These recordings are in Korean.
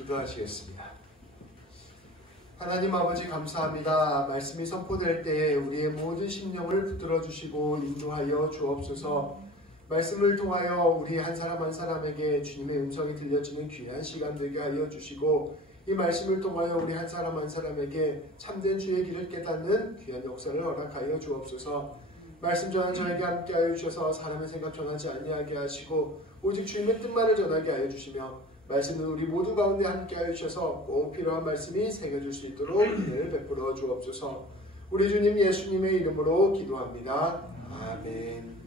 기도하시겠습니다. 하나님 아버지 감사합니다. 말씀이 선포될 때에 우리의 모든 심령을 붙들어 주시고 인도하여 주옵소서. 말씀을 통하여 우리 한 사람 한 사람에게 주님의 음성이 들려지는 귀한 시간 되게 하여 주시고, 이 말씀을 통하여 우리 한 사람 한 사람에게 참된 주의 길을 깨닫는 귀한 역사를 허락하여 주옵소서. 말씀 전한 저에게 함께하여 주셔서 사람의 생각 전하지 아니하게 하시고 오직 주님의 뜻만을 전하게 하여 주시며, 말씀은 우리 모두 가운데 함께하여 주셔서 꼭 필요한 말씀이 새겨질 수 있도록 은혜를 베풀어 주옵소서. 우리 주님 예수님의 이름으로 기도합니다. 아멘.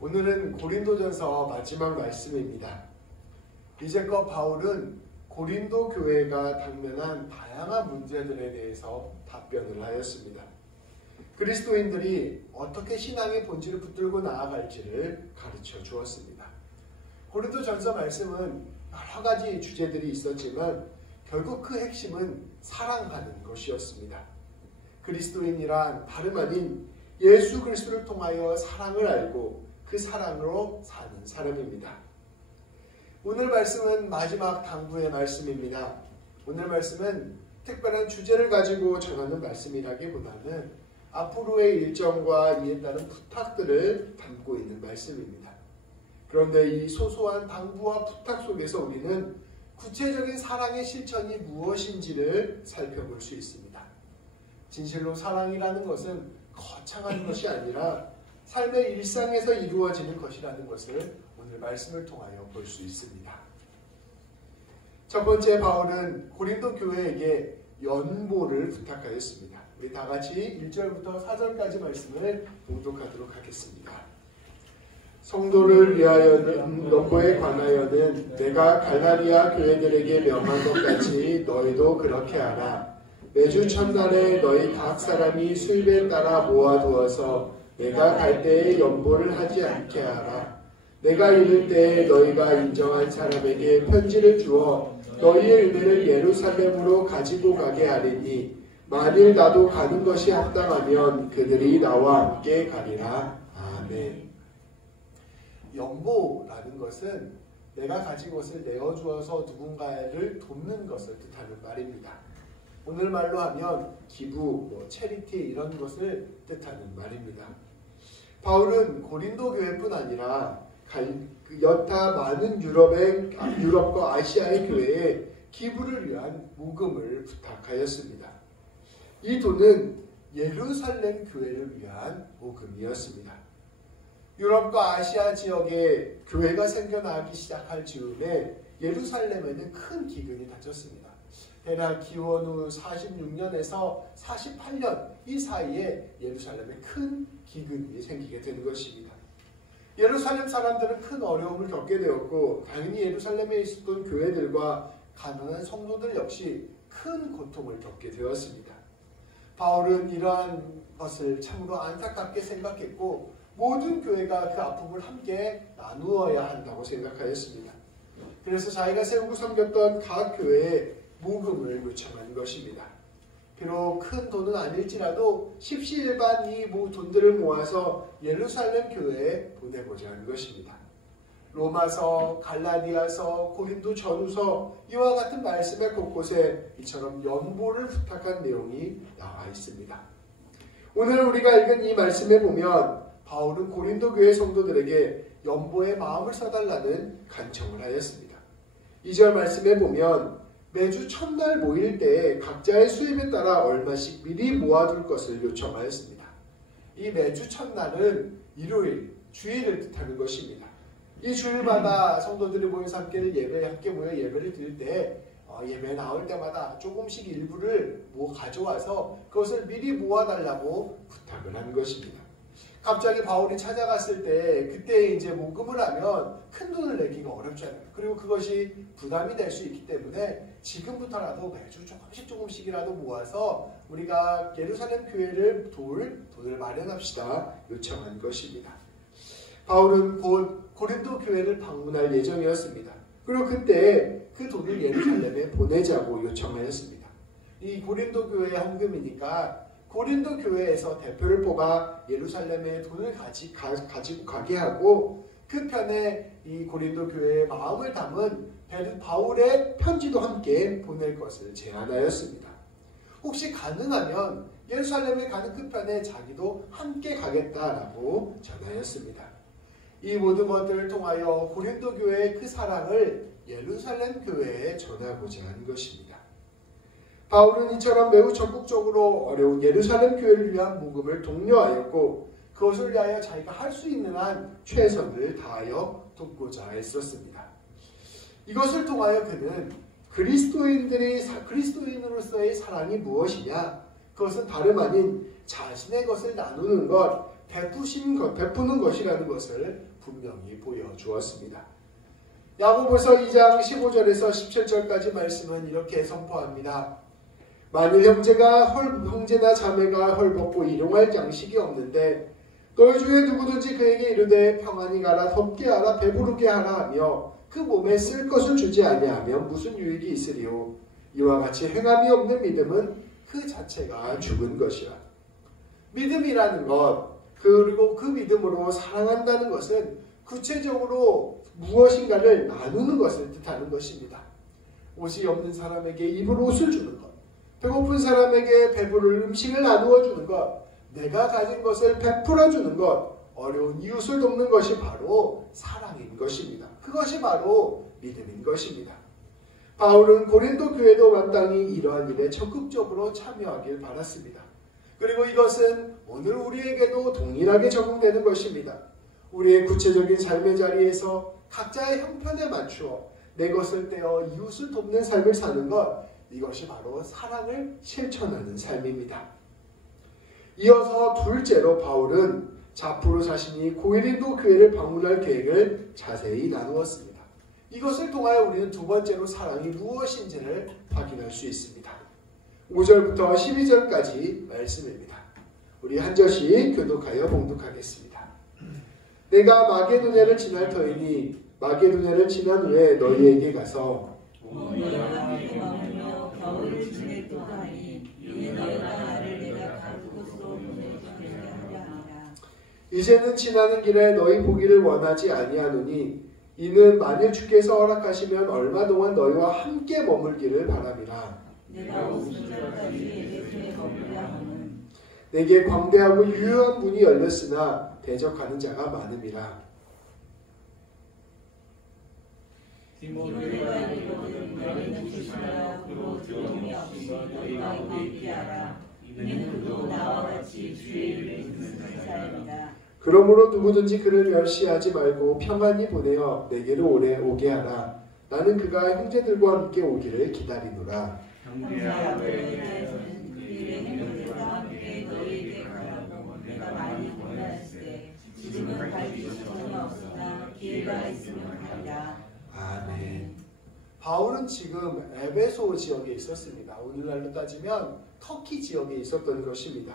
오늘은 고린도전서 마지막 말씀입니다. 이제껏 바울은 고린도 교회가 당면한 다양한 문제들에 대해서 답변을 하였습니다. 그리스도인들이 어떻게 신앙의 본질을 붙들고 나아갈지를 가르쳐 주었습니다. 고린도전서 말씀은 여러 가지 주제들이 있었지만 결국 그 핵심은 사랑하는 것이었습니다. 그리스도인이란 다름 아닌 예수 그리스도를 통하여 사랑을 알고 그 사랑으로 사는 사람입니다. 오늘 말씀은 마지막 당부의 말씀입니다. 오늘 말씀은 특별한 주제를 가지고 전하는 말씀이라기보다는 앞으로의 일정과 이에 따른 부탁들을 담고 있는 말씀입니다. 그런데 이 소소한 당부와 부탁 속에서 우리는 구체적인 사랑의 실천이 무엇인지를 살펴볼 수 있습니다. 진실로 사랑이라는 것은 거창한 것이 아니라 삶의 일상에서 이루어지는 것이라는 것을 오늘 말씀을 통하여 볼 수 있습니다. 첫 번째, 바울은 고린도 교회에게 연보를 부탁하였습니다. 우리 다 같이 1절부터 4절까지 말씀을 봉독하도록 하겠습니다. 성도를 위하여는 연보에 관하여는 내가 갈라디아 교회들에게 명한 것 같이 너희도 그렇게 하라. 매주 첫날에 너희 각 사람이 수입에 따라 모아두어서 내가 갈 때에 연보를 하지 않게 하라. 내가 이를 때에 너희가 인정한 사람에게 편지를 주어 너희의 은혜를 예루살렘으로 가지고 가게 하리니 만일 나도 가는 것이 합당하면 그들이 나와 함께 가리라. 아멘. 연보라는 것은 내가 가진 것을 내어주어서 누군가를 돕는 것을 뜻하는 말입니다. 오늘 말로 하면 기부, 체리티 이런 것을 뜻하는 말입니다. 바울은 고린도 교회뿐 아니라 여타 많은 유럽과 아시아의 교회에 기부를 위한 모금을 부탁하였습니다. 이 돈은 예루살렘 교회를 위한 모금이었습니다. 유럽과 아시아 지역에 교회가 생겨나기 시작할 즈음에 예루살렘에는 큰 기근이 닥쳤습니다. 대략 기원 후 46년에서 48년 이 사이에 예루살렘에 큰 기근이 생기게 된 것입니다. 예루살렘 사람들은 큰 어려움을 겪게 되었고, 당연히 예루살렘에 있었던 교회들과 가난한 성도들 역시 큰 고통을 겪게 되었습니다. 바울은 이러한 것을 참으로 안타깝게 생각했고, 모든 교회가 그 아픔을 함께 나누어야 한다고 생각하였습니다. 그래서 자기가 세우고 섬겼던 각 교회에 모금을 요청한 것입니다. 비록 큰 돈은 아닐지라도 십시일반 이 돈들을 모아서 예루살렘 교회에 보내고자 하는 것입니다. 로마서, 갈라디아서, 고린도 전후서 이와 같은 말씀의 곳곳에 이처럼 연보를 부탁한 내용이 나와 있습니다. 오늘 우리가 읽은 이 말씀에 보면 바울은 고린도 교회 성도들에게 연보의 마음을 써달라는 간청을 하였습니다. 2절 말씀에 보면 매주 첫날 모일 때 각자의 수입에 따라 얼마씩 미리 모아둘 것을 요청하였습니다. 이 매주 첫날은 일요일, 주일을 뜻하는 것입니다. 이 주일마다 성도들이 모여서 함께 모여 예배를 드릴 때 예배 나올 때마다 조금씩 일부를 가져와서 그것을 미리 모아달라고 부탁을 한 것입니다. 갑자기 바울이 찾아갔을 때 그때 이제 모금을 하면 큰 돈을 내기가 어렵잖아요. 그리고 그것이 부담이 될 수 있기 때문에 지금부터라도 매주 조금씩이라도 모아서 우리가 예루살렘 교회를 도울 돈을 마련합시다 요청한 것입니다. 바울은 곧 고린도 교회를 방문할 예정이었습니다. 그리고 그때 그 돈을 예루살렘에 보내자고 요청하였습니다. 이 고린도 교회의 헌금이니까 고린도 교회에서 대표를 뽑아 예루살렘에 돈을 가지고 가게 하고 그 편에 이 고린도 교회의 마음을 담은 바울의 편지도 함께 보낼 것을 제안하였습니다. 혹시 가능하면 예루살렘에 가는 그 편에 자기도 함께 가겠다라고 전하였습니다. 이 모든 것들을 통하여 고린도 교회의 그 사랑을 예루살렘 교회에 전하고자 한 것입니다. 바울은 이처럼 매우 적극적으로 어려운 예루살렘 교회를 위한 복음을 독려하였고 그것을 위하여 자기가 할 수 있는 한 최선을 다하여 돕고자 했었습니다. 이것을 통하여 그는 그리스도인으로서의 사랑이 무엇이냐? 그것은 다름 아닌 자신의 것을 나누는 것, 베푸는 것이라는 것을 분명히 보여주었습니다. 야고보서 2장 15절에서 17절까지 말씀은 이렇게 선포합니다. 만일 형제나 자매가 헐벗고 일용할 양식이 없는데 너희 중에 누구든지 그에게 이르되 평안히 가라, 덥게 하라, 배부르게 하라 하며 그 몸에 쓸 것을 주지 아니하면 무슨 유익이 있으리요? 이와 같이 행함이 없는 믿음은 그 자체가 죽은 것이라. 믿음이라는 것, 그리고 그 믿음으로 사랑한다는 것은 구체적으로 무엇인가를 나누는 것을 뜻하는 것입니다. 옷이 없는 사람에게 입을 옷을 주는 것, 배고픈 사람에게 배부를 음식을 나누어 주는 것, 내가 가진 것을 베풀어 주는 것, 어려운 이웃을 돕는 것이 바로 사랑인 것입니다. 그것이 바로 믿음인 것입니다. 바울은 고린도 교회도 마땅히 이러한 일에 적극적으로 참여하길 바랐습니다. 그리고 이것은 오늘 우리에게도 동일하게 적용되는 것입니다. 우리의 구체적인 삶의 자리에서 각자의 형편에 맞추어 내 것을 떼어 이웃을 돕는 삶을 사는 것, 이것이 바로 사랑을 실천하는 삶입니다. 이어서 둘째로 바울은 앞으로 자신이 고린도 교회를 방문할 계획을 자세히 나누었습니다. 이것을 통하여 우리는 두 번째로 사랑이 무엇인지를 확인할 수 있습니다. 5절부터 12절까지 말씀입니다. 우리 한 절씩 교독하여 봉독하겠습니다. 내가 마게도냐를 지날 터이니 마게도냐를 지난 후에 너희에게 가서 너희와 함께 머물며 겨울을 지냈도다니 이는 너희가 나를 내가 갈 곳으로 보내게 하려 함이라. 이제는 지나는 길에 너희 보기를 원하지 아니하노니 이는 만일 주께서 허락하시면 얼마 동안 너희와 함께 머물기를 바람이라. 내가 오순절까지 예루살렘에 머물려 하는 내게 광대하고 유효한 문이 열렸으나 대적하는 자가 많음이라. 디모데가 이르거든 너희는 조심하여 그로 두려움이 없이 너희와 함께 하라. 이는 그도 나와 같이 주의 일을 듣는 사람이다. 그러므로 누구든지 그를 멸시하지 말고 평안히 보내어 내게로 오게 하라. 나는 그가 형제들과 함께 오기를 기다리노라. 형제야 너희에 대해서는 그 일에 형제와 함께 너희에게 가라고 내가 많이 권하였으되 지금은 갈 수는 없으나 기회가 있으면 가리라. 아멘. 바울은 지금 에베소 지역에 있었습니다. 오늘날로 따지면 터키 지역에 있었던 것입니다.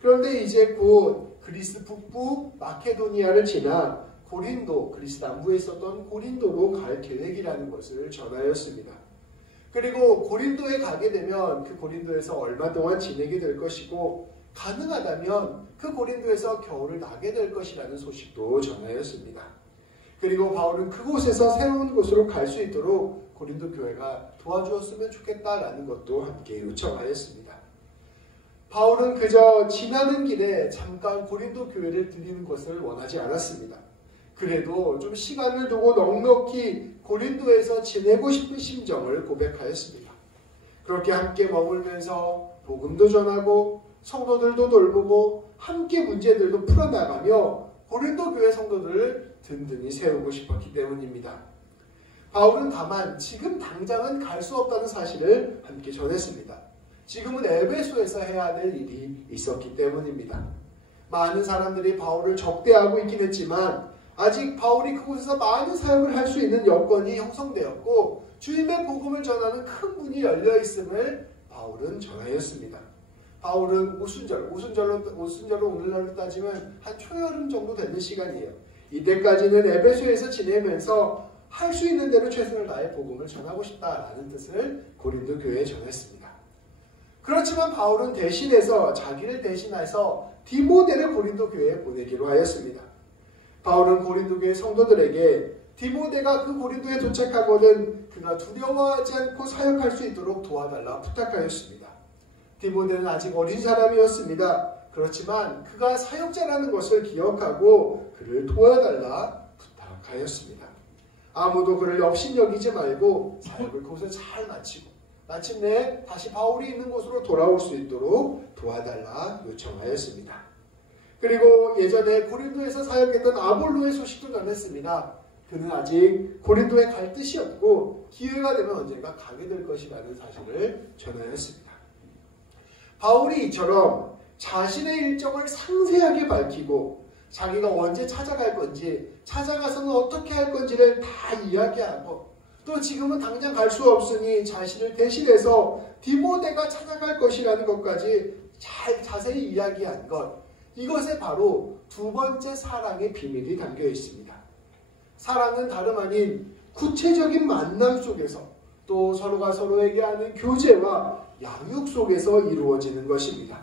그런데 이제 곧 그리스 북부 마케도니아를 지나 고린도, 그리스 남부에 있었던 고린도로 갈 계획이라는 것을 전하였습니다. 그리고 고린도에 가게 되면 그 고린도에서 얼마 동안 지내게 될 것이고 가능하다면 그 고린도에서 겨울을 나게 될 것이라는 소식도 전하였습니다. 그리고 바울은 그곳에서 새로운 곳으로 갈 수 있도록 고린도 교회가 도와주었으면 좋겠다라는 것도 함께 요청하였습니다. 바울은 그저 지나는 길에 잠깐 고린도 교회를 들리는 것을 원하지 않았습니다. 그래도 좀 시간을 두고 넉넉히 고린도에서 지내고 싶은 심정을 고백하였습니다. 그렇게 함께 머물면서 복음도 전하고 성도들도 돌보고 함께 문제들도 풀어나가며 고린도 교회 성도들을 든든히 세우고 싶었기 때문입니다. 바울은 다만 지금 당장은 갈 수 없다는 사실을 함께 전했습니다. 지금은 에베소에서 해야 될 일이 있었기 때문입니다. 많은 사람들이 바울을 적대하고 있긴 했지만 아직 바울이 그곳에서 많은 사역을 할 수 있는 여건이 형성되었고 주님의 복음을 전하는 큰 문이 열려 있음을 바울은 전하였습니다. 바울은 오순절로 오늘날로 따지면 한 초여름 정도 되는 시간이에요. 이때까지는 에베소에서 지내면서 할 수 있는 대로 최선을 다해 복음을 전하고 싶다라는 뜻을 고린도 교회에 전했습니다. 그렇지만 바울은 자기를 대신해서 디모데를 고린도 교회에 보내기로 하였습니다. 바울은 고린도 교회 성도들에게 디모데가 그 고린도에 도착하고는 그가 두려워하지 않고 사역할 수 있도록 도와달라 부탁하였습니다. 디모데는 아직 어린 사람이었습니다. 그렇지만 그가 사역자라는 것을 기억하고 그를 도와달라 부탁하였습니다. 아무도 그를 업신여기지 말고 사역을 거기서 잘 마치고 마침내 다시 바울이 있는 곳으로 돌아올 수 있도록 도와달라 요청하였습니다. 그리고 예전에 고린도에서 사역했던 아볼로의 소식도 전했습니다. 그는 아직 고린도에 갈 뜻이 없고 기회가 되면 언젠가 가게 될 것이라는 사실을 전하였습니다. 바울이 이처럼 자신의 일정을 상세하게 밝히고 자기가 언제 찾아갈 건지 찾아가서는 어떻게 할 건지를 다 이야기하고 또 지금은 당장 갈 수 없으니 자신을 대신해서 디모데가 찾아갈 것이라는 것까지 잘 자세히 이야기한 것, 이것에 바로 두 번째 사랑의 비밀이 담겨 있습니다. 사랑은 다름 아닌 구체적인 만남 속에서 또 서로가 서로에게 하는 교제와 양육 속에서 이루어지는 것입니다.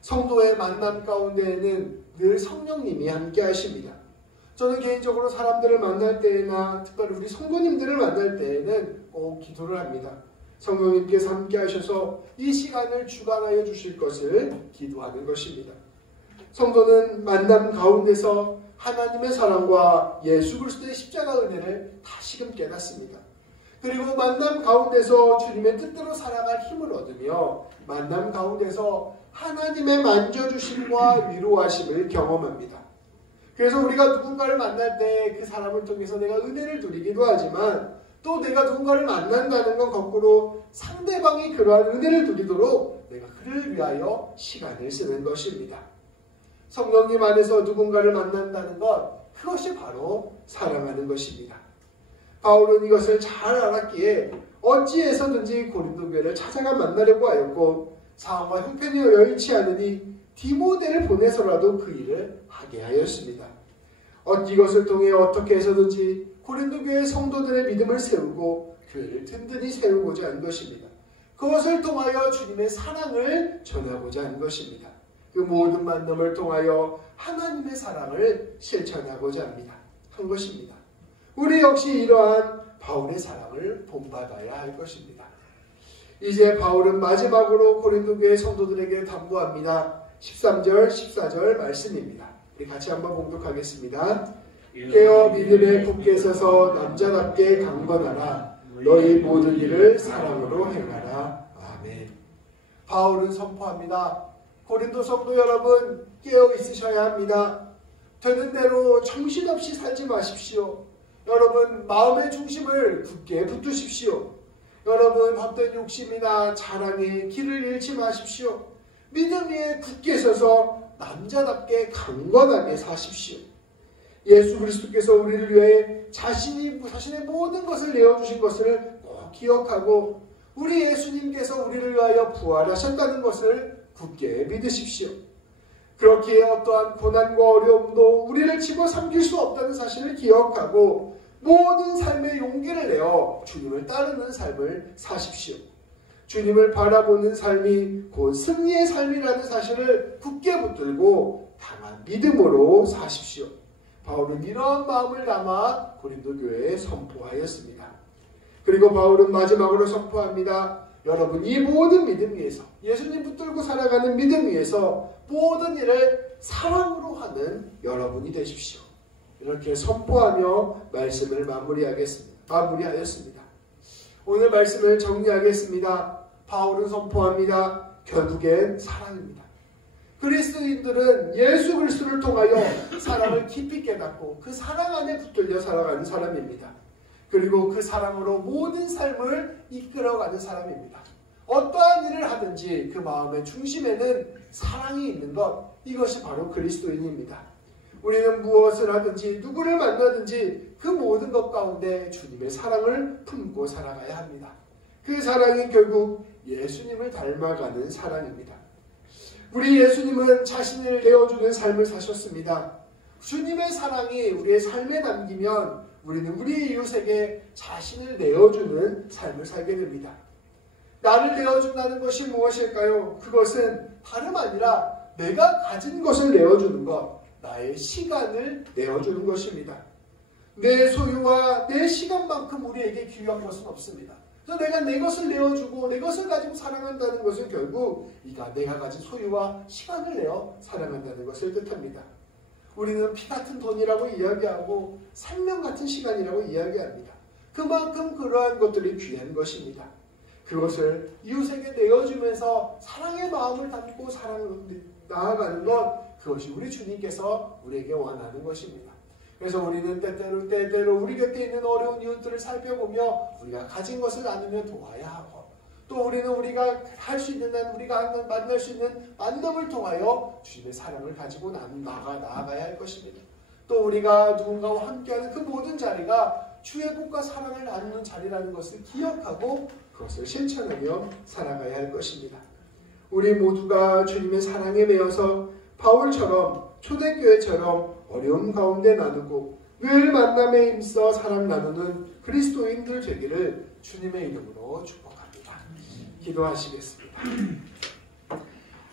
성도의 만남 가운데에는 늘 성령님이 함께 하십니다. 저는 개인적으로 사람들을 만날 때나 특별히 우리 성도님들을 만날 때에는 꼭 기도를 합니다. 성령님께서 함께 하셔서 이 시간을 주관하여 주실 것을 기도하는 것입니다. 성도는 만남 가운데서 하나님의 사랑과 예수 그리스도의 십자가 은혜를 다시금 깨닫습니다. 그리고 만남 가운데서 주님의 뜻대로 살아갈 힘을 얻으며 만남 가운데서 하나님의 만져주심과 위로하심을 경험합니다. 그래서 우리가 누군가를 만날 때 그 사람을 통해서 내가 은혜를 누리기도 하지만 또 내가 누군가를 만난다는 건 거꾸로 상대방이 그러한 은혜를 누리도록 내가 그를 위하여 시간을 쓰는 것입니다. 성령님 안에서 누군가를 만난다는 것, 그것이 바로 사랑하는 것입니다. 바울은 이것을 잘 알았기에 어찌해서든지 고린도 교회를 찾아가 만나려고 하였고 상황과 형편이 여의치 않으니 디모데를 보내서라도 그 일을 하게 하였습니다. 이것을 통해 어떻게 해서든지 고린도 교회 성도들의 믿음을 세우고 교회를 든든히 세우고자 한 것입니다. 그것을 통하여 주님의 사랑을 전하고자 한 것입니다. 그 모든 만남을 통하여 하나님의 사랑을 실천하고자 한 것입니다. 우리 역시 이러한 바울의 사랑을 본받아야 할 것입니다. 이제 바울은 마지막으로 고린도 교회 성도들에게 당부합니다. 13절, 14절 말씀입니다. 우리 같이 한번 봉독하겠습니다. 깨어 믿음에 굳게 서서 남자답게 강건하라. 너희 모든 일을 사랑으로 행하라. 아멘. 바울은 선포합니다. 고린도 성도 여러분, 깨어 있으셔야 합니다. 되는 대로 정신없이 살지 마십시오. 여러분, 마음의 중심을 굳게 붙드십시오. 여러분, 헛된 욕심이나 자랑에 길을 잃지 마십시오. 믿음 위에 굳게 서서 남자답게 강건하게 사십시오. 예수 그리스도께서 우리를 위해 자신의 모든 것을 내어주신 것을 꼭 기억하고 우리 예수님께서 우리를 위하여 부활하셨다는 것을 굳게 믿으십시오. 그렇기에 어떠한 고난과 어려움도 우리를 집어삼킬 수 없다는 사실을 기억하고 모든 삶의 용기를 내어 주님을 따르는 삶을 사십시오. 주님을 바라보는 삶이 곧 승리의 삶이라는 사실을 굳게 붙들고 강한 믿음으로 사십시오. 바울은 이러한 마음을 담아 고린도 교회에 선포하였습니다. 그리고 바울은 마지막으로 선포합니다. 여러분, 이 모든 믿음 위에서 예수님 붙들고 살아가는 믿음 위에서 모든 일을 사랑으로 하는 여러분이 되십시오. 이렇게 선포하며 말씀을 마무리하였습니다. 오늘 말씀을 정리하겠습니다. 바울은 선포합니다. 결국엔 사랑입니다. 그리스도인들은 예수 그리스도를 통하여 사랑을 깊이 깨닫고 그 사랑 안에 붙들려 살아가는 사람입니다. 그리고 그 사랑으로 모든 삶을 이끌어가는 사람입니다. 어떠한 일을 하든지 그 마음의 중심에는 사랑이 있는 것, 이것이 바로 그리스도인입니다. 우리는 무엇을 하든지 누구를 만나든지 그 모든 것 가운데 주님의 사랑을 품고 살아가야 합니다. 그 사랑이 결국 예수님을 닮아가는 사랑입니다. 우리 예수님은 자신을 내어주는 삶을 사셨습니다. 주님의 사랑이 우리의 삶에 담기면 우리는 우리 이웃에게 자신을 내어주는 삶을 살게 됩니다. 나를 내어준다는 것이 무엇일까요? 그것은 다름 아니라 내가 가진 것을 내어주는 것, 나의 시간을 내어주는 것입니다. 내 소유와 내 시간만큼 우리에게 귀한 것은 없습니다. 그래서 내가 내 것을 내어주고 내 것을 가지고 사랑한다는 것은 결국 내가 가진 소유와 시간을 내어 사랑한다는 것을 뜻합니다. 우리는 피 같은 돈이라고 이야기하고 생명 같은 시간이라고 이야기합니다. 그만큼 그러한 것들이 귀한 것입니다. 그것을 이웃에게 내어주면서 사랑의 마음을 담고 나아가는 것, 그것이 우리 주님께서 우리에게 원하는 것입니다. 그래서 우리는 때때로 우리 곁에 있는 어려운 이웃들을 살펴보며 우리가 가진 것을 나누며 도와야 하고, 또 우리는 우리가 할 수 있는 한 우리가 만날 수 있는 만남을 통하여 주님의 사랑을 가지고 나아가야 할 것입니다. 또 우리가 누군가와 함께하는 그 모든 자리가 주의 복과 사랑을 나누는 자리라는 것을 기억하고 그것을 실천하며 살아가야 할 것입니다. 우리 모두가 주님의 사랑에 매여서 바울처럼 초대교회처럼 어려움 가운데 나누고 늘 만남에 힘써 사랑 나누는 그리스도인들 되기를 주님의 이름으로 축복합니다. 기도하시겠습니다.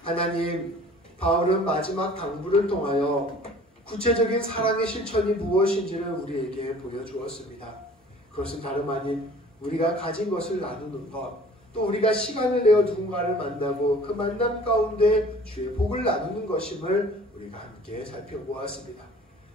하나님, 바울은 마지막 당부를 통하여 구체적인 사랑의 실천이 무엇인지를 우리에게 보여주었습니다. 그것은 다름 아닌 우리가 가진 것을 나누는 것, 또 우리가 시간을 내어 누군가를 만나고 그 만남 가운데 주의 복을 나누는 것임을 우리가 함께 살펴보았습니다.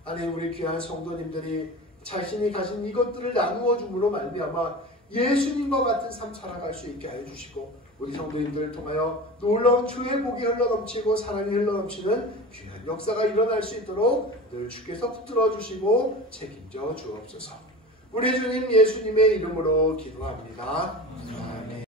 하나님, 우리 귀한 성도님들이 자신이 가진 이것들을 나누어 줌으로 말미암아 예수님과 같은 삶 살아갈 수 있게 하여 주시고, 우리 성도님들을 통하여 놀라운 주의 복이 흘러넘치고 사랑이 흘러넘치는 귀한 역사가 일어날 수 있도록 늘 주께서 붙들어 주시고 책임져 주옵소서. 우리 주님 예수님의 이름으로 기도합니다.